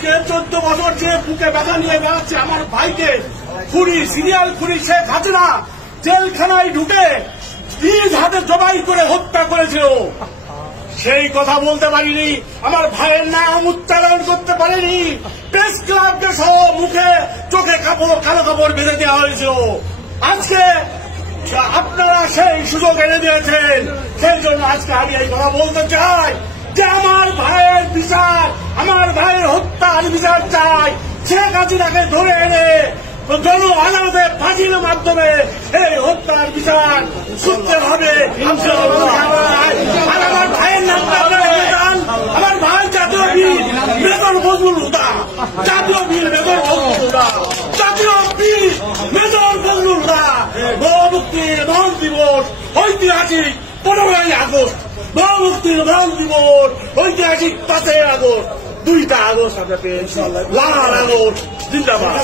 আজকে 14 বছর যে বুকে ব্যথা নিয়ে বেড়াচ্ছে আমার ভাইকে খুনি, সিরিয়াল খুনি শেখ হাসিনা জেলখানায় ঢুকে নিজ হাতে জবাই করে হত্যা করেছিল। সেই কথা বলতে পারিনি, আমার ভাইয়ের নাম উচ্চারণ করতে পারিনি। প্রেস ক্লাবকে সহ মুখে চোখে কালো কাপড় বেঁধে দেওয়া হয়েছিল। আজকে আপনারা সেই সুযোগ এনে দিয়েছেন, সেই জন্য আজকে আমি এই কথা বলতে চাই যে আমার ভাইয়ের বিচার, আমার ভাইয়ের হত্যার বিচার চাই। শেখ হাসিনাকে ধরে এনে জন আদালতে ফাঁসির মাধ্যমে এই হত্যার বিচার করতে হবে। আর আমার ভাইয়ের নামটা আপনারা জানান, আমার ভাই জাতীয় বীর মেজর ফজলুল হুদা, জাতীয় বীর মেজর ফজলুল হুদা, জাতীয় বীর মেজর ফজলুল হুদা। গণমুক্তির মহান দিবস ঐতিহাসিক 15ই আগস্ট, গণমুক্তির মহান দিবস ঐতিহাসিক 5ই আগস্ট, 2টা আগস্ট আমরা পেয়েছি। লাল আগস্ট জিন্দাবাদ।